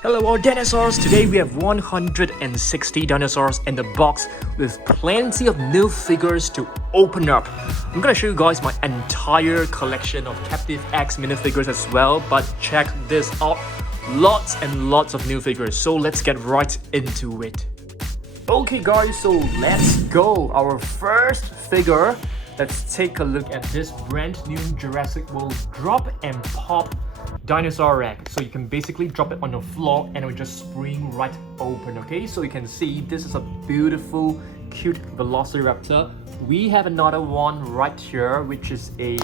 Hello all dinosaurs! Today we have 160 dinosaurs in the box with plenty of new figures to open up. I'm gonna show you guys my entire collection of Captive X minifigures as well, but check this out. Lots and lots of new figures, so let's get right into it. Okay guys, so let's go. Our first figure, let's take a look at this brand new Jurassic World drop and pop Dinosaur Rex. So you can basically drop it on the floor and it will just spring right open, okay? So you can see this is a beautiful, cute Velociraptor. We have another one right here, which is a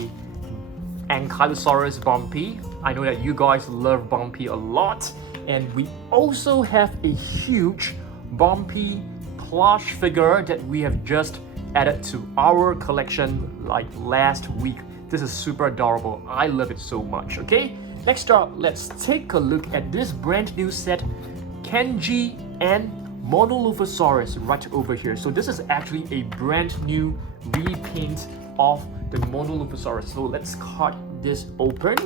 Ankylosaurus Bumpy. I know that you guys love Bumpy a lot. And we also have a huge Bumpy plush figure that we have just added to our collection like last week. This is super adorable. I love it so much, okay? Next up, let's take a look at this brand new set, Kenji and Dilophosaurus right over here. So this is actually a brand new repaint of the Dilophosaurus. So let's cut this open.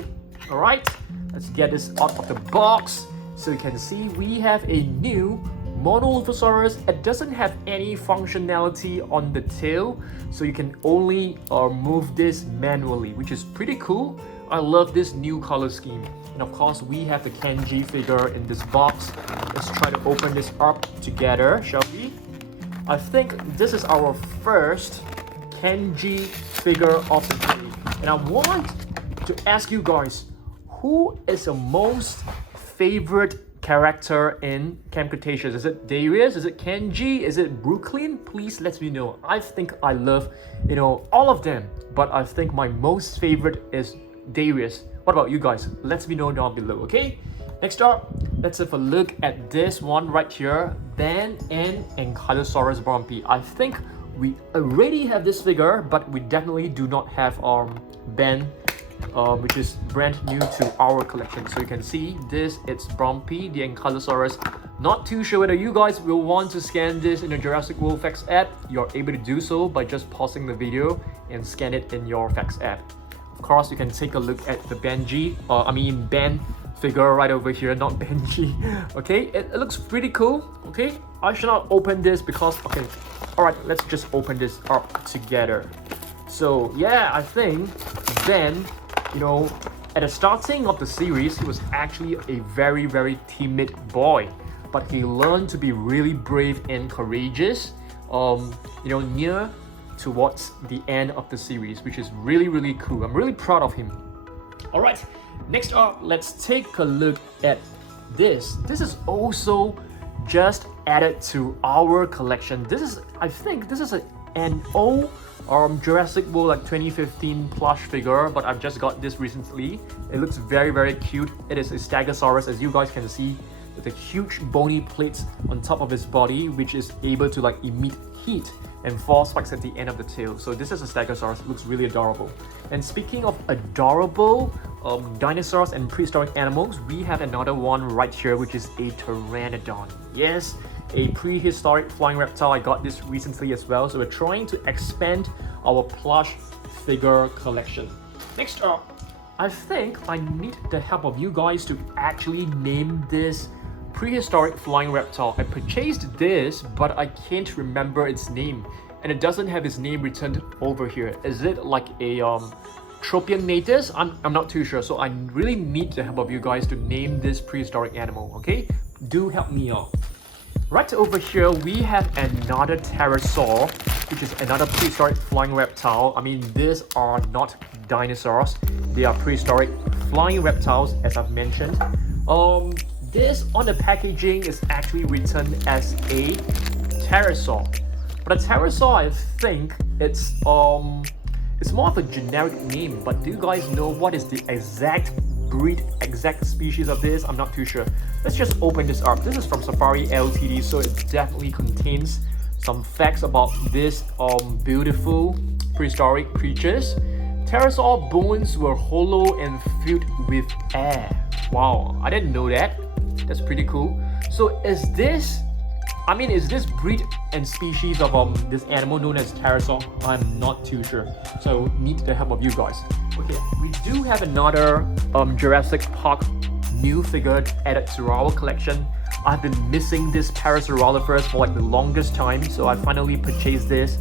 All right, let's get this out of the box. So you can see we have a new Dilophosaurus. It doesn't have any functionality on the tail, so you can only move this manually, which is pretty cool. I love this new color scheme. And of course, we have the Kenji figure in this box. Let's try to open this up together, shall we? I think this is our first Kenji figure of the day. And I want to ask you guys, who is the most favorite character in Camp Cretaceous? Is it Darius? Is it Kenji? Is it Brooklyn? Please let me know. I think I love, all of them. But I think my most favorite is Darius. What about you guys? Let me know down below, okay? Next up, let's have a look at this one right here, Ben and Ankalosaurus Bumpy. I think we already have this figure, but we definitely do not have Ben, which is brand new to our collection. So you can see this, it's Bumpy, the Ankalosaurus. Not too sure whether you guys will want to scan this in the Jurassic World Facts app. You're able to do so by just pausing the video and scan it in your Facts app. Of course, you can take a look at the Ben figure right over here, not Benji. Okay, it looks pretty cool. Okay, I should not open this because, okay, all right, let's just open this up together. So yeah, I think Ben, at the starting of the series, he was actually a very, very timid boy, but he learned to be really brave and courageous, near towards the end of the series, which is really, really cool. I'm really proud of him. All right, next up, let's take a look at this. This is also just added to our collection. I think this is an old Jurassic World like 2015 plush figure, but I've just got this recently. It looks very, very cute. It is a Stegosaurus, as you guys can see, with a huge bony plates on top of his body, which is able to emit heat and 4 spikes at the end of the tail. So this is a Stegosaurus. It looks really adorable. And speaking of adorable dinosaurs and prehistoric animals, we have another one right here, which is a Tyranidon. Yes, a prehistoric flying reptile. I got this recently as well. So we're trying to expand our plush figure collection. Next up, I think I need the help of you guys to actually name this prehistoric flying reptile. I purchased this, but I can't remember its name, and it doesn't have its name written over here. Is it like a Tropianatus? I'm not too sure, so I really need the help of you guys to name this prehistoric animal, okay? Do help me out. Right over here, we have another Pterosaur, which is another prehistoric flying reptile. I mean, these are not dinosaurs. They are prehistoric flying reptiles, as I've mentioned. This on the packaging is actually written as a Pterosaur. But a Pterosaur, I think it's more of a generic name. But do you guys know what is the exact breed, exact species of this? I'm not too sure. Let's just open this up. This is from Safari Ltd, so it definitely contains some facts about this beautiful prehistoric creatures. Pterosaur bones were hollow and filled with air. Wow, I didn't know that. That's pretty cool. So is this breed and species of this animal known as Pterosaur? I'm not too sure. So need the help of you guys. Okay, we do have another Jurassic Park new figure added to our collection. I've been missing this Parasaurolophus for like the longest time, so I finally purchased this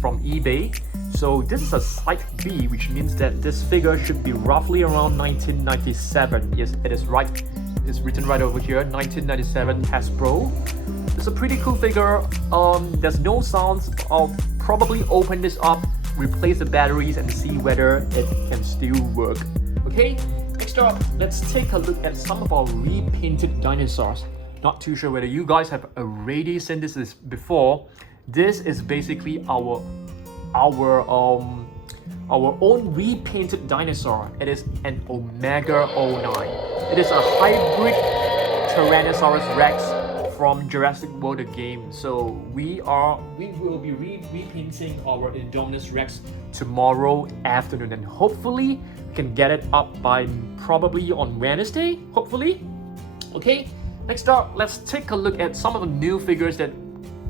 from eBay. So this is a Site B, which means that this figure should be roughly around 1997. Yes, it is right. It's written right over here, 1997 Hasbro. It's a pretty cool figure. There's no sounds. I'll probably open this up, replace the batteries, and see whether it can still work. Okay, next up, let's take a look at some of our repainted dinosaurs. Not too sure whether you guys have already seen this before. This is basically our own repainted dinosaur. It is an Omega 09. It is a hybrid Tyrannosaurus Rex from Jurassic World the game. So we will be repainting our Indominus Rex tomorrow afternoon, and hopefully we can get it up by probably on Wednesday, hopefully. Okay, next up, let's take a look at some of the new figures that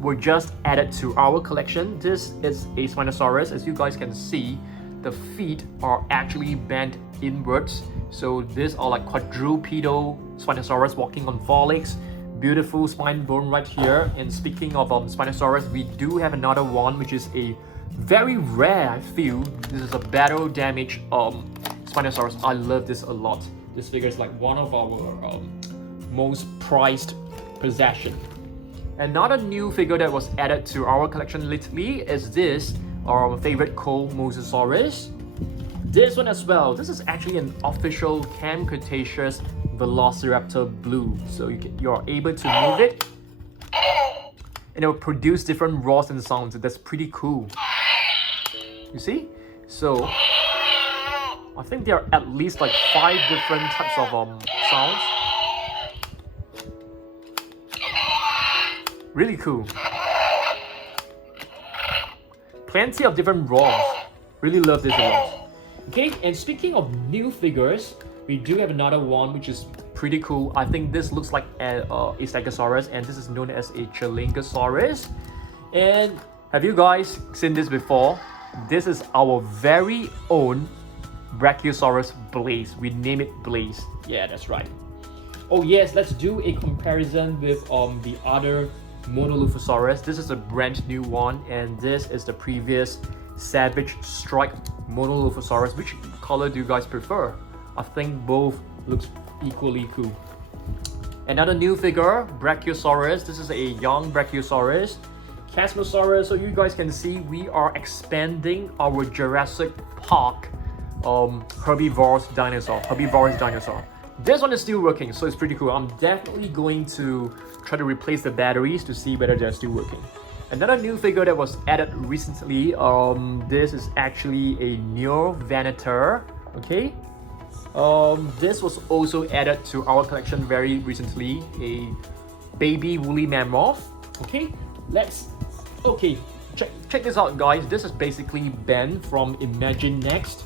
were just added to our collection. This is a Spinosaurus. As you guys can see, the feet are actually bent inwards. So these are like quadrupedal Spinosaurus walking on four legs. Beautiful spine bone right here. And speaking of Spinosaurus, we do have another one, which is a very rare, I feel. This is a battle damage Spinosaurus. I love this a lot. This figure is like one of our most prized possession. Another new figure that was added to our collection lately is this, our favorite COLOSSAL. This one as well. This is actually an official Camp Cretaceous Velociraptor blue. So you're able to move it and it will produce different roars and sounds. That's pretty cool. You see? So I think there are at least like 5 different types of sounds. Really cool. Plenty of different roars. Really love this a lot. Okay, and speaking of new figures, we do have another one which is pretty cool. I think this looks like a Stegosaurus, and this is known as a Chilingosaurus. And have you guys seen this before? This is our very own Brachiosaurus Blaze. We name it Blaze. Yeah, that's right. Oh yes, let's do a comparison with the other Dilophosaurus. This is a brand new one, and this is the previous Savage Strike Dilophosaurus. Which color do you guys prefer? I think both looks equally cool. Another new figure, Brachiosaurus. This is a young Brachiosaurus. Casmosaurus. So you guys can see we are expanding our Jurassic Park herbivorous dinosaur. This one is still working, so it's pretty cool. I'm definitely going to try to replace the batteries to see whether they're still working. Another new figure that was added recently, this is actually a Neovanator. Okay, this was also added to our collection very recently, a baby woolly mammoth. Okay, check this out, guys. This is basically Ben from Imagine Next.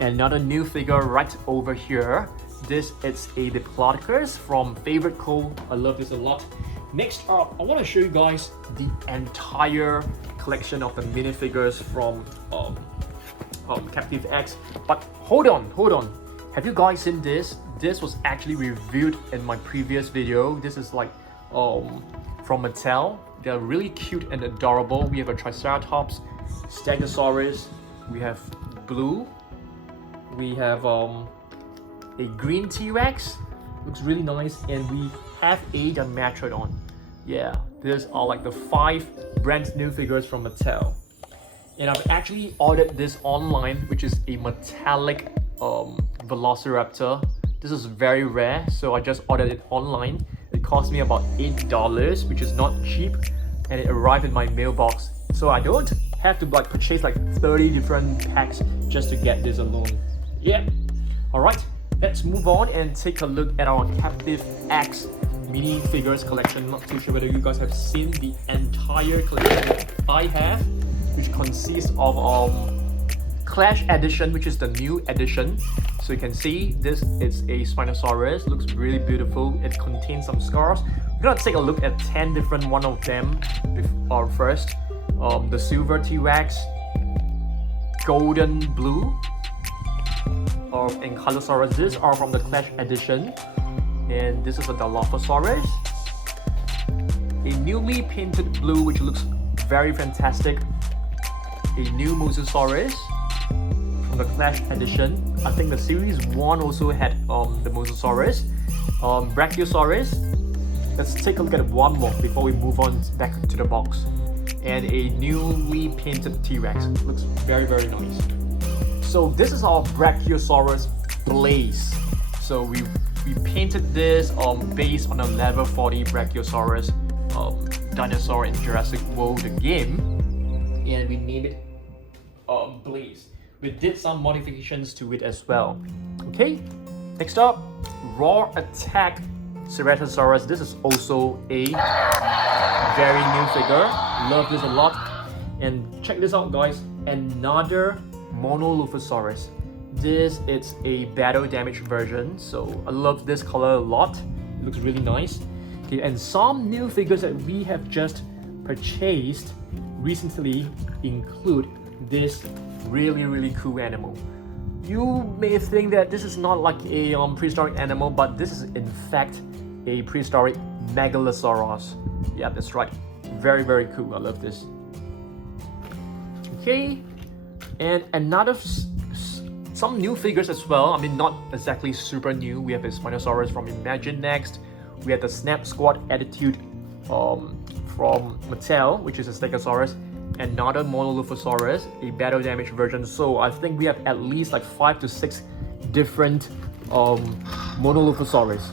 Another new figure right over here. This is a Diplodocus from Favorite Co. I love this a lot. Next up, I want to show you guys the entire collection of the minifigures from Captive X. But hold on. Have you guys seen this? This was actually reviewed in my previous video. This is like from Mattel. They're really cute and adorable. We have a Triceratops, Stegosaurus, we have Blue, we have a green T-Rex, looks really nice, and we have a Dimetrodon. Yeah, these are like the 5 brand new figures from Mattel. And I've actually ordered this online, which is a metallic Velociraptor. This is very rare, so I just ordered it online. It cost me about $8, which is not cheap, and it arrived in my mailbox. So I don't have to like purchase like 30 different packs just to get this alone. Yeah. Alright, let's move on and take a look at our Captive X minifigures collection. Not too sure whether you guys have seen the entire collection that I have, which consists of Clash Edition, which is the new edition. So you can see this is a Spinosaurus, looks really beautiful. It contains some scars. We're gonna take a look at 10 different one of them first. The Silver T-Rex, Golden Blue, of Ankalosaurus. These are from the Clash edition. And this is a Dilophosaurus. A newly painted blue, which looks very fantastic. A new Mosasaurus from the Clash edition. I think the series 1 also had the Mosasaurus. Brachiosaurus. Let's take a look at one more before we move on back to the box. And a newly painted T-Rex. Looks very, very nice. So this is our Brachiosaurus Blaze. So we painted this based on a level 40 Brachiosaurus dinosaur in Jurassic World the game, and we named it Blaze. We did some modifications to it as well. Okay, next up, Raw Attack Ceratosaurus. This is also a very new figure. Love this a lot. And check this out, guys. Another Monolophosaurus. This is a battle damage version, so I love this color a lot. It looks really nice. Okay, and some new figures that we have just purchased recently include this really cool animal. You may think that this is not like a prehistoric animal, but this is in fact a prehistoric Megalosaurus. Yeah, that's right. Very cool. I love this. Okay, and some new figures as well. I mean, not exactly super new. We have a Spinosaurus from Imagine Next. We have the Snap Squad Attitude from Mattel, which is a Stegosaurus. Another Monolophosaurus, a battle damage version. So I think we have at least like 5 to 6 different Monolophosaurus.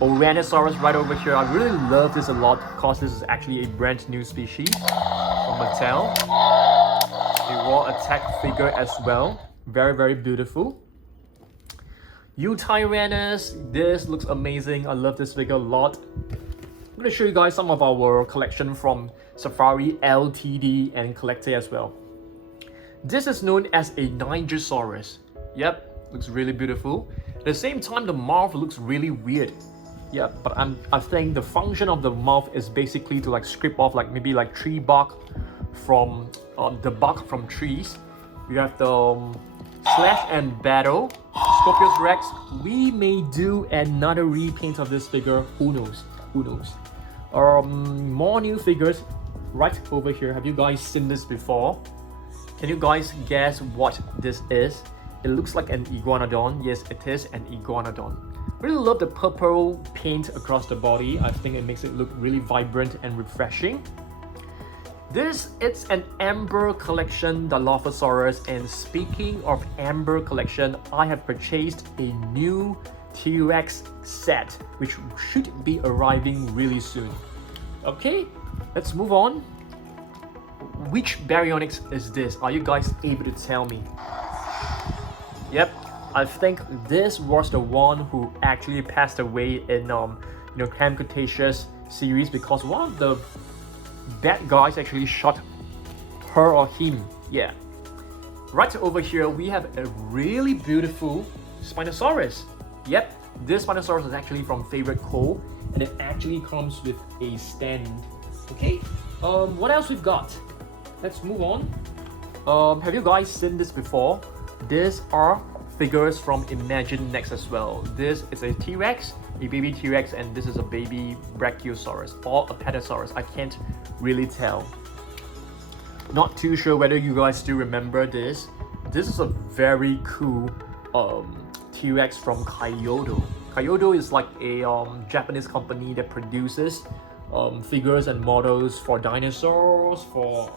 Ouranosaurus right over here. I really love this a lot because this is actually a brand new species from Mattel. A Raw Attack figure as well. Very beautiful. Tyrannus. This looks amazing. I love this figure a lot. I'm going to show you guys some of our collection from Safari, LTD, and Collector as well. This is known as a Niger Saurus. Yep, looks really beautiful. At the same time, the mouth looks really weird. Yeah, but I think the function of the mouth is basically to like scrape off like maybe like tree bark from the bark from trees. We have the Slash and Battle Scorpios Rex. We may do another repaint of this figure. Who knows? More new figures right over here. Have you guys seen this before? Can you guys guess what this is? It looks like an iguanodon. Yes, it is an iguanodon. Really love the purple paint across the body. I think it makes it look really vibrant and refreshing. It's an Amber Collection Dilophosaurus, and speaking of Amber Collection, I have purchased a new T-Rex set, which should be arriving really soon. Okay, let's move on. Which Baryonyx is this? Are you guys able to tell me? Yep, I think this was the one who actually passed away in Camp Cretaceous series because one of the bad guys actually shot her or him. Yeah. Right over here we have a really beautiful Spinosaurus. Yep, this Spinosaurus is actually from Favorite Co, and it actually comes with a stand. Okay, what else we've got? Let's move on. Have you guys seen this before? These are figures from Imagine Next as well. This is a T-Rex, a baby T-Rex, and this is a baby Brachiosaurus or a Pterosaurus. I can't really tell. Not too sure whether you guys still remember this. This is a very cool T-Rex from Kyoto. Kyoto is like a Japanese company that produces figures and models for dinosaurs, for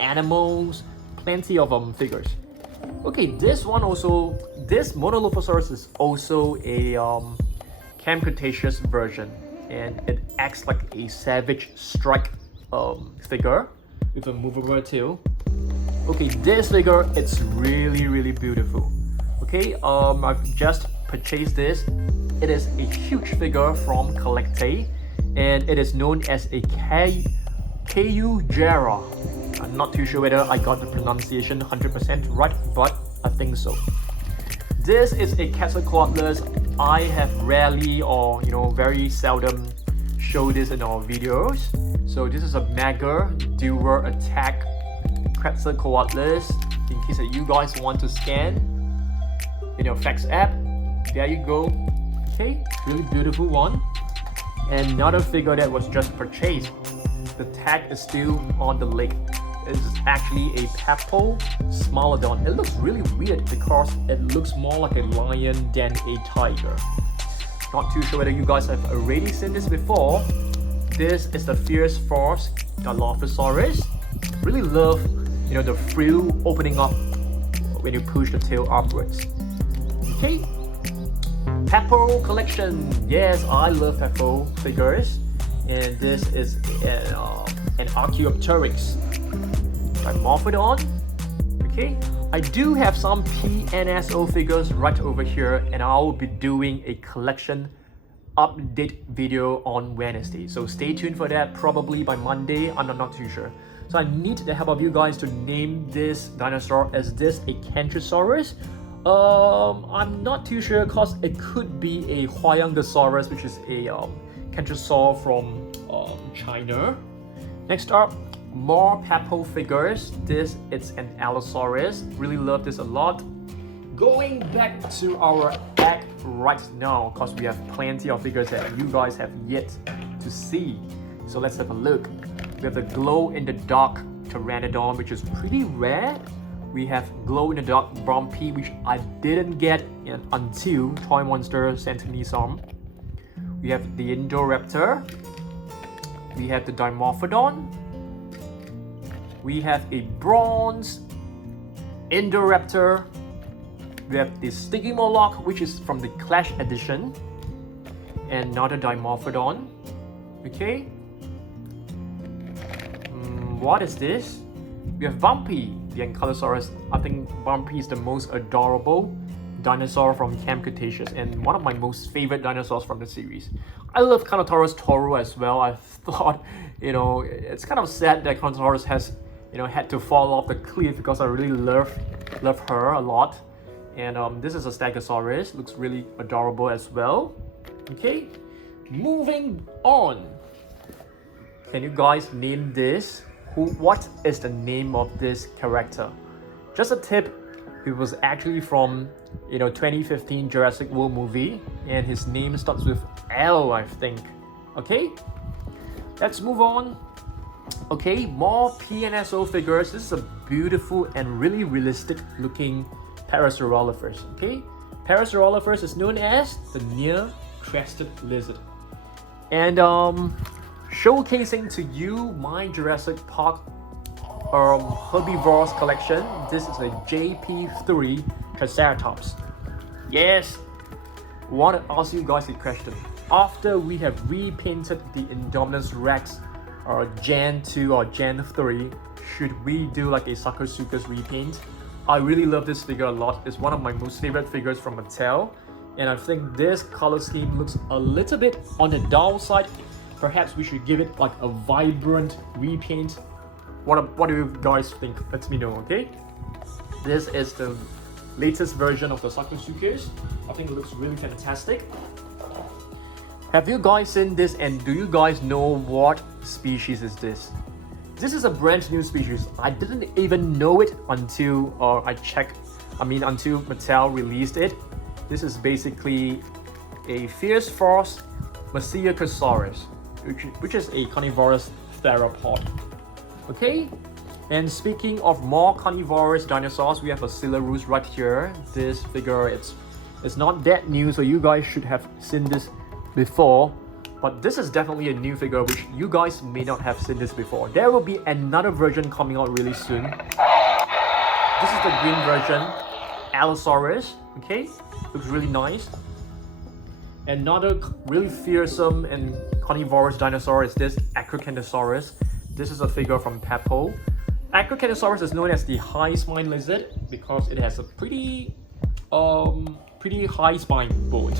animals, plenty of figures. Okay, this Monolophosaurus is also a Camp Cretaceous version, and it acts like a savage strike figure with a movable tail. Okay, this figure, it's really beautiful. Okay, I've just purchased this. It is a huge figure from Collecte, and it is known as a Kyujera. I'm not too sure whether I got the pronunciation 100% right, but I think so. This is a Quetzalcoatlus. I have rarely or very seldom show this in our videos. So this is a Mega Dual Attack Quetzalcoatlus in case that you guys want to scan. in your Facts app. There you go. Okay, really beautiful one. And another figure that was just purchased. The tag is still on the leg. It's actually a Pachycephalosaurus. It looks really weird because it looks more like a lion than a tiger. Not too sure whether you guys have already seen this before. This is the Fierce Force Dilophosaurus. Really love, the frill opening up when you push the tail upwards. Okay, Peppo collection. Yes, I love Peppo figures, and this is an Archaeopteryx Dimorphodon. Okay, I do have some PNSO figures right over here, and I will be doing a collection update video on Wednesday, so stay tuned for that. Probably by Monday, I'm not too sure. So I need the help of you guys to name this dinosaur. Is this a Cantusaurus? I'm not too sure because it could be a Huayangosaurus, which is a Cantusaur from China. Next up, more Peppo figures. This is an Allosaurus. Really love this a lot. Going back to our deck right now, because we have plenty of figures that you guys have yet to see. So let's have a look. We have the glow-in-the-dark Pteranodon, which is pretty rare. We have glow-in-the-dark Bumpy, which I didn't get until Toy Monster sent me some. We have the Indoraptor. We have the Dimorphodon. We have a bronze Indoraptor. We have the Stygimoloch, which is from the Clash edition, and another Dimorphodon. Okay. What is this? We have Bumpy, the Ankalosaurus. I think Bumpy is the most adorable dinosaur from Camp Cretaceous and one of my most favorite dinosaurs from the series. I love Carnotaurus Toro as well. I thought, it's kind of sad that Carnotaurus has, had to fall off the cliff because I really love her a lot. And this is a Stegosaurus, looks really adorable as well. Okay, moving on. Can you guys name this? What is the name of this character? Just a tip, it was actually from 2015 Jurassic World movie, and his name starts with L, I think. Okay, let's move on. Okay, more PNSO figures. This is a beautiful and really realistic looking Parasaurolophus. Okay, Parasaurolophus is known as the near-crested lizard. And showcasing to you my Jurassic Park herbivores collection. This is a Jp3 Triceratops. Yes, I want to ask you guys a question. After we have repainted the Indominus Rex Gen 2 or Gen 3, should we do like a Sarcosuchus repaint? I really love this figure a lot. It's one of my most favorite figures from Mattel, and I think this color scheme looks a little bit on the dull side. Perhaps we should give it like a vibrant repaint. What do you guys think? Let me know, okay? This is the latest version of the Sarcosuchus. I think it looks really fantastic. Have you guys seen this, and do you guys know what species is this? This is a brand new species. I didn't even know it until until Mattel released it. This is basically a Fierce Force Margasaurus, which is a carnivorous theropod. Okay, and speaking of more carnivorous dinosaurs, we have a Silarus right here. This figure, it's not that new, so you guys should have seen this before. But this is definitely a new figure, which you guys may not have seen this before. There will be another version coming out really soon. This is the green version, Allosaurus. Okay, looks really nice. Another really fearsome and carnivorous dinosaur is this Acrocanthosaurus. This is a figure from Peppo. Acrocanthosaurus is known as the high spine lizard because it has a pretty high spine bone.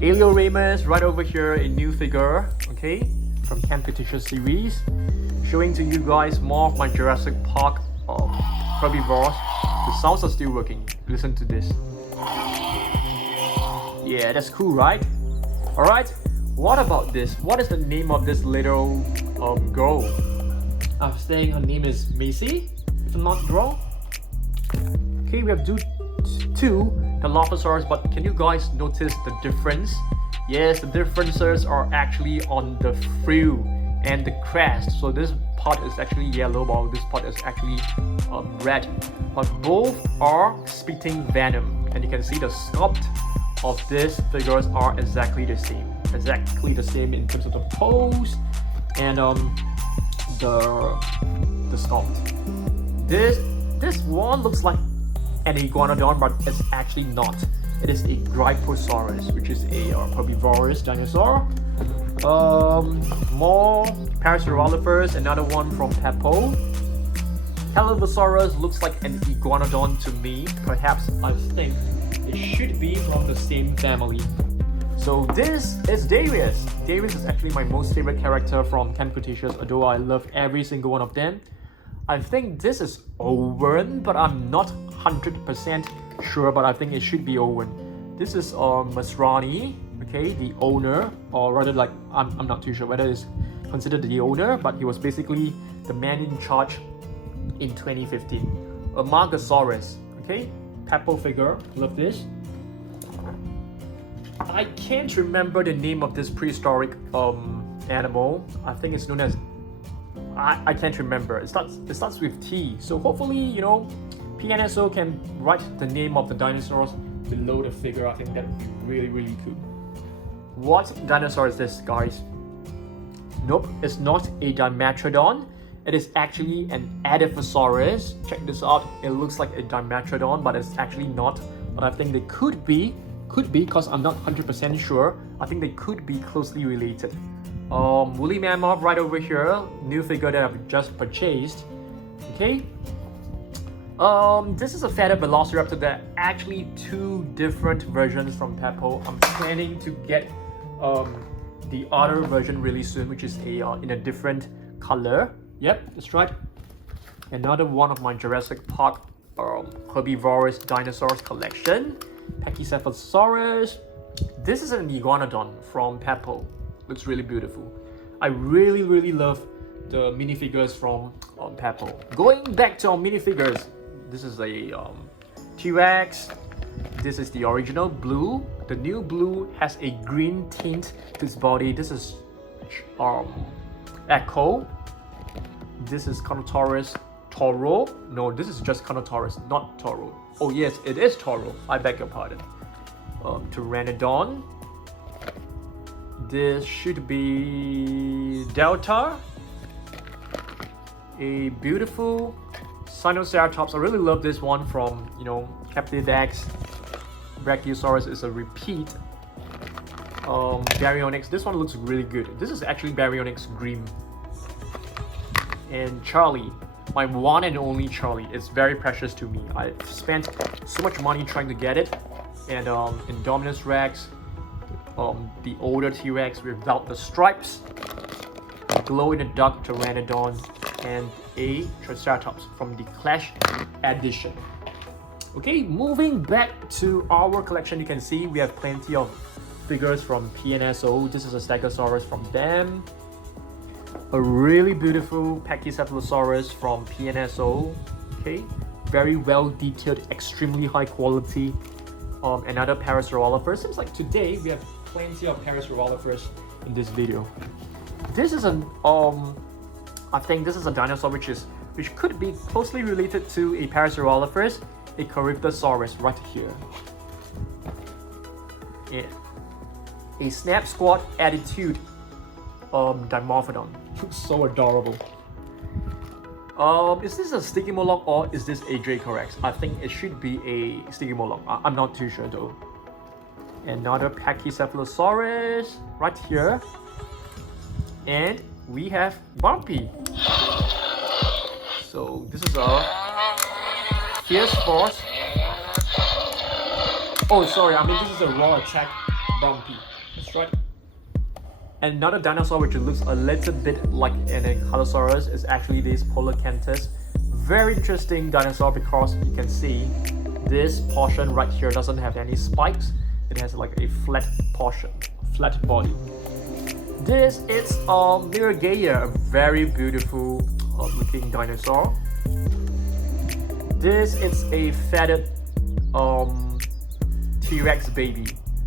Alioramus right over here, a new figure, okay, from Camp Cretaceous series, showing to you guys more of my Jurassic Park herbivores. The sounds are still working. Listen to this. Yeah, that's cool, right? All right. What about this? What is the name of this little girl? I'm saying her name is Macy, if I'm not wrong. Okay, we have two Dilophosaurus, but can you guys notice the difference? Yes, the differences are actually on the frill and the crest. So this part is actually yellow, while this part is actually red. But both are spitting venom, and you can see the sculpt of these figures are exactly the same. Exactly the same in terms of the pose and the sculpt. This one looks like an iguanodon, but it's actually not. It is a Gryposaurus, which is a herbivorous dinosaur. More Parasaurolophus, another one from Peppo. Allosaurus looks like an iguanodon to me. Perhaps I think it should be from the same family. So this is Darius. Darius is actually my most favorite character from Camp Cretaceous, although I love every single one of them. I think this is Owen, but I'm not 100% sure, but I think it should be Owen. This is Masrani, okay, the owner, or rather like, I'm not too sure whether it's considered the owner, but he was basically the man in charge in 2015. A Margasaurus, okay, Peppo figure, love this. I can't remember the name of this prehistoric animal. I think it's known as, I can't remember. It starts with T. So hopefully, you know, PNSO can write the name of the dinosaurs below the figure. I think that would be really, really cool. What dinosaur is this, guys? Nope, it's not a Dimetrodon. It is actually an Edaphosaurus. Check this out. It looks like a Dimetrodon, but it's actually not. But I think they could be, because I'm not 100% sure. I think they could be closely related. Woolly Mammoth right over here, new figure that I've just purchased. Okay. This is a feathered Velociraptor. There are actually two different versions from Peppo. I'm planning to get the other version really soon, which is in a different color. Yep, that's right. Another one of my Jurassic Park herbivorous dinosaurs collection. Pachycephalosaurus. This is an iguanodon from Peppo. Looks really beautiful. I really, really love the minifigures from Peppo. Going back to our minifigures, this is a T-Rex. This is the original blue. The new blue has a green tint to its body. This is Echo. This is Carnotaurus Toro. No, this is just Carnotaurus, not Toro. Oh yes, it is Toro. I beg your pardon. Tyranidon. This should be Delta. A beautiful Sinoceratops. I really love this one from, you know, Captive X. Brachiosaurus is a repeat. Baryonyx. This one looks really good. This is actually Baryonyx Green. And Charlie, my one and only Charlie, is very precious to me. I've spent so much money trying to get it. And Indominus Rex, the older T-Rex without the stripes, glow-in-the-dark Pteranodon, and a Triceratops from the Clash edition. Okay, moving back to our collection, you can see we have plenty of figures from PNSO. This is a Stegosaurus from them. A really beautiful Pachycephalosaurus from PNSO. Okay, very well detailed, extremely high quality. Another Parasaurolophus. Seems like today we have plenty of Parasaurolophus in this video. This is an I think this is a dinosaur which could be closely related to a Parasaurolophus, a Gryposaurus right here. Yeah. A Snap Squad Attitude Dimorphodon. Looks so adorable. Is this a Stygimoloch or is this a Dracorex? I think it should be a Stygimoloch. I'm not too sure though. Another Pachycephalosaurus right here. And we have Bumpy. So this is a Fierce Force. Oh, sorry, I mean this is a Raw Attack Bumpy. That's right. Another dinosaur which looks a little bit like an Ankalosaurus is actually this Polar Cantus. Very interesting dinosaur because you can see this portion right here doesn't have any spikes. It has like a flat portion, flat body. This is Miragaia, a very beautiful looking dinosaur. This is a feathered T-Rex baby.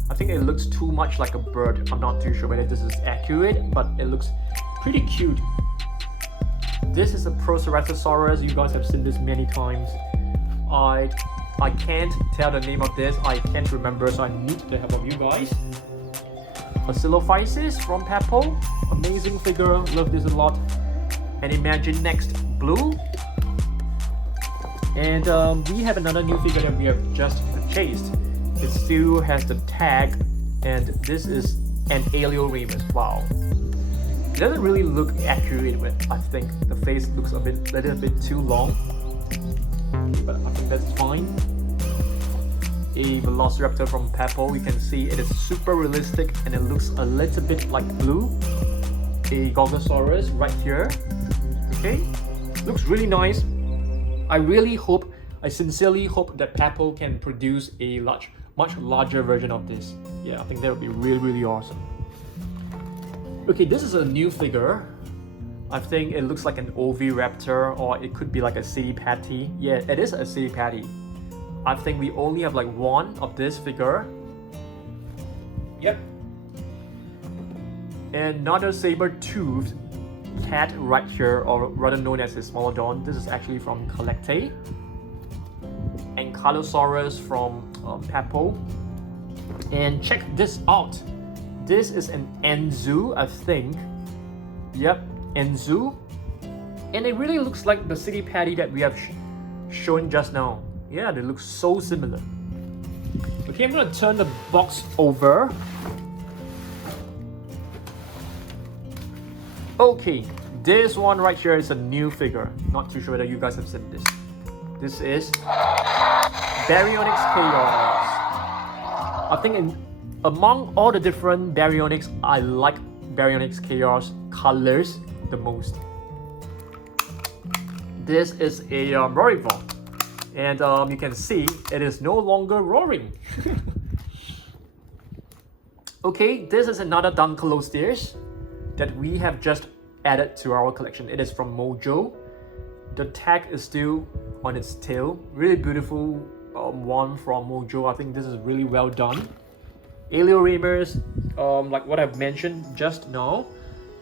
I think it looks too much like a bird. I'm not too sure whether this is accurate, but it looks pretty cute. This is a Ceratosaurus. You guys have seen this many times. I can't tell the name of this. I can't remember, so I need the help of you guys. Dilophosaurus from Peppo. Amazing figure. Love this a lot. And Imaginext Blue. And we have another new figure that we have just purchased. It still has the tag, and this is an Alioremus. Wow. It doesn't really look accurate, but I think the face looks a little bit too long. But I think that's fine. A Velociraptor from Peppo. You can see it is super realistic and it looks a little bit like blue. A Gorgosaurus right here. Okay, looks really nice. I sincerely hope that Peppo can produce a much larger version of this. Yeah, I think that would be really awesome. Okay, this is a new figure. I think it looks like an Oviraptor, or it could be like a city patty. Yeah, it is a city patty. I think we only have like one of this figure. Yep. Another saber-toothed cat right here, or rather known as a Smilodon. This is actually from Collectate. Ankalosaurus from Peppo. And check this out. This is an Enzu, I think. Yep, Enzu. And it really looks like the city patty that we have shown just now. Yeah, they look so similar. Okay, I'm gonna turn the box over. Okay, this one right here is a new figure. Not too sure whether you guys have seen this. This is Baryonyx Chaos. I think among all the different Baryonyx, I like Baryonyx Chaos colors the most. This is a roaring vault. And you can see it is no longer roaring. Okay, this is another Dunkleosteus that we have just added to our collection. It is from Mojo. The tag is still on its tail. Really beautiful one from Mojo. I think this is really well done. Alioremus, like what I've mentioned just now,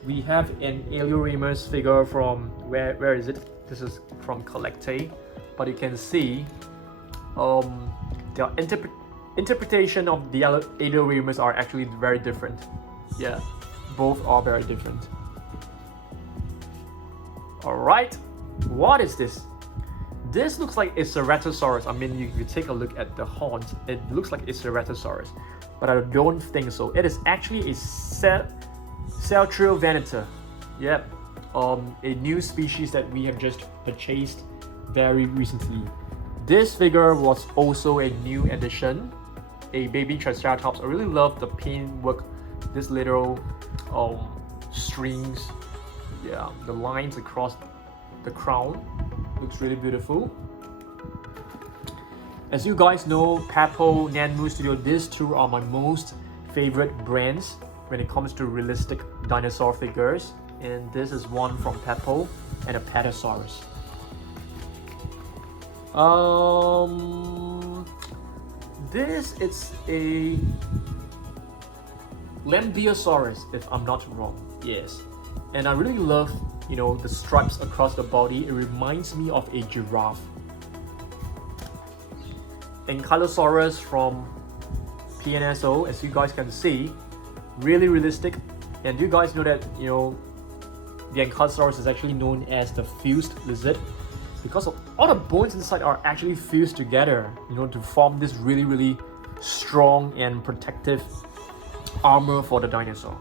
we have an Alioremus figure from where is it? This is from Collectate. But you can see the interpretation of the Alioremus are actually very different. Yeah, both are very different. Alright, what is this? This looks like a Ceratosaurus. I mean, if you take a look at the horns, it looks like a Ceratosaurus. But I don't think so. It is actually a Celtriovenator. Yep, a new species that we have just purchased very recently. This figure was also a new addition, a baby Triceratops. I really love the paint work, this little strings, yeah, the lines across the crown looks really beautiful. As you guys know, Peppo, Nanmu Studio, these two are my most favorite brands when it comes to realistic dinosaur figures, and this is one from Peppo and a Pterosaurus. This is a Lambeosaurus, if I'm not wrong. Yes, and I really love, you know, the stripes across the body. It reminds me of a giraffe. Ankalosaurus from PNSO, as you guys can see, really realistic. And you guys know that, you know, the Ankalosaurus is actually known as the fused lizard, because of all the bones inside are actually fused together, you know, to form this really strong and protective armor for the dinosaur.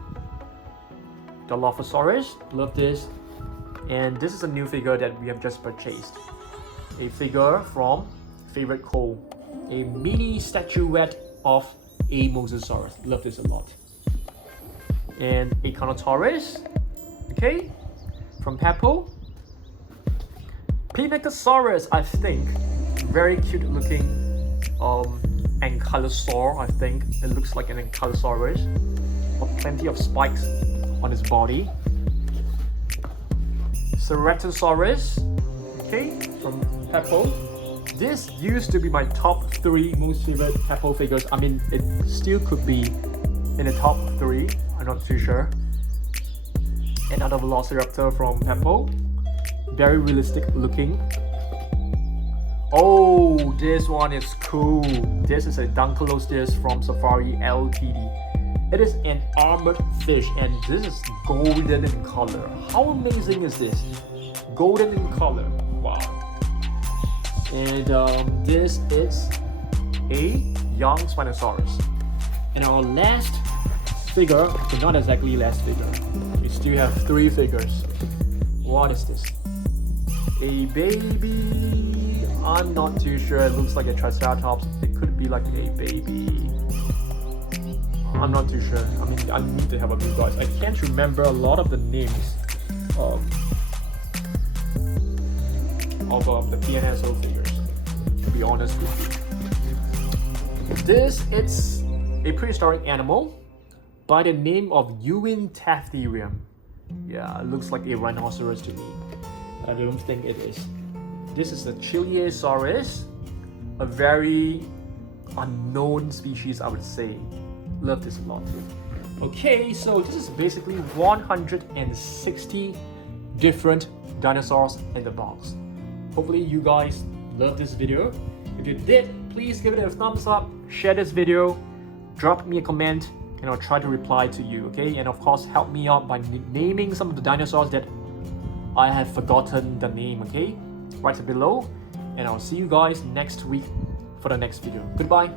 Dilophosaurus, love this. And this is a new figure that we have just purchased. A figure from Favorite Cole. A mini statuette of a Mosasaurus. Love this a lot. And a Carnotaurus, okay, from Peppo. Pteranodon, I think, very cute looking Ankylosaur. I think it looks like an Ankylosaurus, with plenty of spikes on his body. Ceratosaurus, okay, from Peppo. This used to be my top 3 most favorite Peppo figures. I mean, it still could be in the top 3. I'm not too sure. Another Velociraptor from Peppo. Very realistic looking. Oh, this one is cool. This is a Dunkleosteus from Safari Ltd. It is an armored fish and this is golden in color. How amazing is this? Golden in color. Wow. And this is a young Spinosaurus. And our last figure, but not exactly last figure. We still have 3 figures. What is this? A baby. I'm not too sure. It looks like a Triceratops. It could be like a baby. I'm not too sure. I mean, I need to have a look, guys. I can't remember a lot of the names of the PNSO figures, to be honest with you. This is a prehistoric animal by the name of Uintatherium. Yeah, it looks like a rhinoceros to me. I don't think it is. This is a Chilingosaurus, a very unknown species, I would say. Love this a lot too. Okay, so this is basically 160 different dinosaurs in the box. Hopefully you guys love this video. If you did, please give it a thumbs up, share this video, drop me a comment, and I'll try to reply to you, okay? And of course, help me out by naming some of the dinosaurs that I have forgotten the name, okay? Write it below, and I'll see you guys next week for the next video. Goodbye.